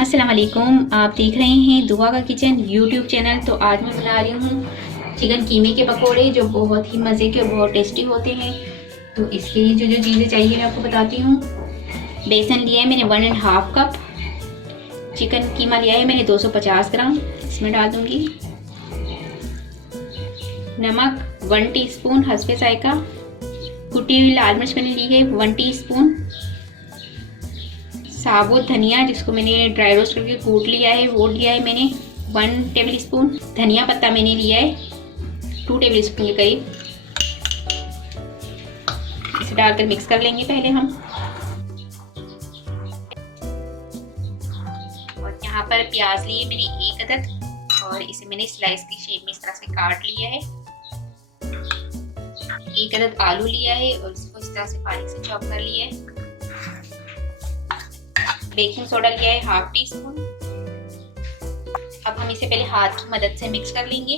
अस्सलाम वालेकुम। आप देख रहे हैं दुआ का किचन यूट्यूब चैनल। तो आज मैं बना रही हूँ चिकन कीमे के पकोड़े, जो बहुत ही मज़े के और बहुत टेस्टी होते हैं। तो इसके लिए जो जो चीज़ें चाहिए मैं आपको बताती हूँ। बेसन लिया है मैंने 1.5 कप। चिकन कीमा लिया है मैंने 250 ग्राम, इसमें डाल दूँगी। नमक 1 टीस्पून हस्बे जायका। कुटी हुई लाल मिर्च मैंने ली है 1 टीस्पून। साबुत धनिया, जिसको मैंने ड्राई रोस्ट करके कूट लिया है, वो लिया है मैंने 1 टेबल स्पून। धनिया पत्ता मैंने लिया है 2 टेबल स्पून के करीब। इसे डालकर मिक्स कर लेंगे पहले हम। और यहाँ पर प्याज लिए मैंने 1 अदद, और इसे मैंने स्लाइस की शेप में इस तरह से काट लिया है। 1 अदद आलू लिया है और इसको इस तरह से बारीक से चॉप कर लिया है। बेकिंग सोडा लिया है 1/2 टीस्पून। अब हम इसे पहले हाथ की मदद से मिक्स कर लेंगे।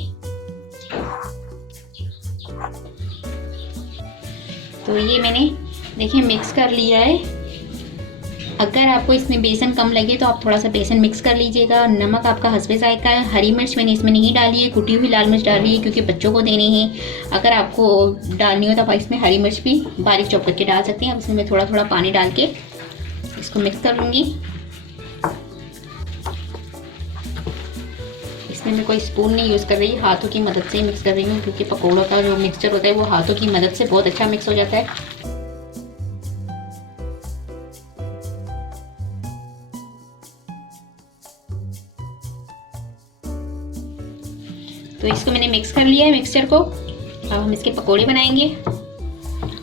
तो ये मैंने देखिए मिक्स कर लिया है। अगर आपको इसमें बेसन कम लगे तो आप थोड़ा सा बेसन मिक्स कर लीजिएगा। नमक आपका हस्बे जायका है। हरी मिर्च मैंने इसमें नहीं डाली है, कुटी हुई लाल मिर्च डाली है क्योंकि बच्चों को देने हैं। अगर आपको डालनी हो तो आप इसमें हरी मिर्च भी बारीक चॉप करके डाल सकते हैं। अब इसमें मैं थोड़ा थोड़ा पानी डाल के इसको मिक्स कर लूँगी। इसमें मैं कोई स्पून नहीं यूज़ कर रही, हाथों की मदद से ही मिक्स कर रही हूँ, क्योंकि पकौड़ों का जो मिक्सचर होता है वो हाथों की मदद से बहुत अच्छा मिक्स हो जाता है। तो इसको मैंने मिक्स कर लिया है मिक्सचर को। अब हम इसके पकौड़े बनाएंगे।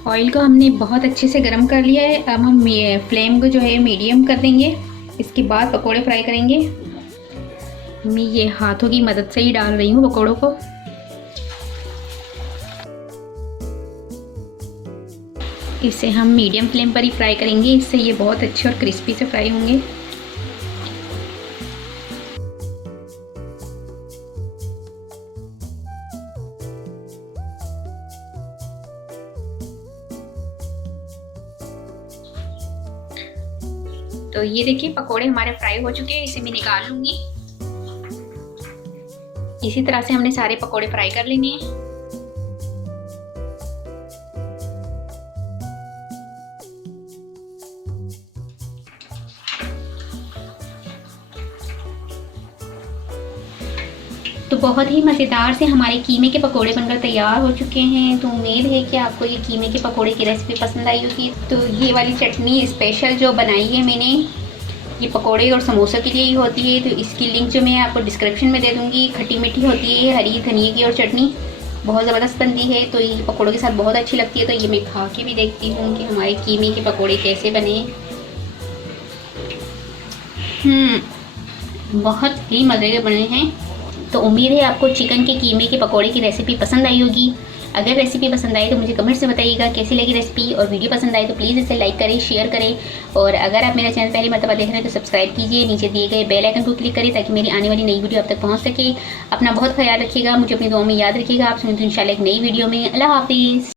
ऑयल को हमने बहुत अच्छे से गर्म कर लिया है। अब हम फ्लेम को जो है मीडियम कर देंगे। इसके बाद पकोड़े फ्राई करेंगे। मैं ये हाथों की मदद से ही डाल रही हूँ पकोड़ों को। इसे हम मीडियम फ्लेम पर ही फ्राई करेंगे, इससे ये बहुत अच्छे और क्रिस्पी से फ्राई होंगे। तो ये देखिए पकोड़े हमारे फ्राई हो चुके हैं, इसे मैं निकाल लूंगी। इसी तरह से हमने सारे पकोड़े फ्राई कर लेने हैं। तो बहुत ही मज़ेदार से हमारे कीमे के पकोड़े बनकर तैयार हो चुके हैं। तो उम्मीद है कि आपको ये कीमे के पकोड़े की रेसिपी पसंद आई होगी। तो ये वाली चटनी स्पेशल जो बनाई है मैंने, ये पकोड़े और समोसा के लिए ही होती है। तो इसकी लिंक जो मैं आपको डिस्क्रिप्शन में दे दूँगी। खट्टी मीठी होती है, हरी धनिया की और चटनी बहुत ज़बरदस्त बनती है। तो ये पकोड़ों के साथ बहुत अच्छी लगती है। तो ये मैं खा के भी देखती हूँ कि हमारे कीमे के पकोड़े कैसे बने। बहुत ही मज़े के बने हैं। तो उम्मीद है आपको चिकन के कीमे के पकोड़े की रेसिपी पसंद आई होगी। अगर रेसिपी पसंद आई तो मुझे कमेंट से बताइएगा कैसी लगी रेसिपी। और वीडियो पसंद आई तो प्लीज़ इसे लाइक करें, शेयर करें। और अगर आप मेरा चैनल पहली मर्तबा देख रहे हैं तो सब्सक्राइब कीजिए। नीचे दिए गए बेल आइकन को क्लिक करें ताकि मेरी आने वाली नई वीडियो आप तक पहुँच सके। अपना बहुत ख्याल रखिएगा, मुझे अपनी दुआ में याद रखिएगा। आप सुनते हैं इंशाल्लाह एक नई वीडियो में। अल्लाह हाफिज़।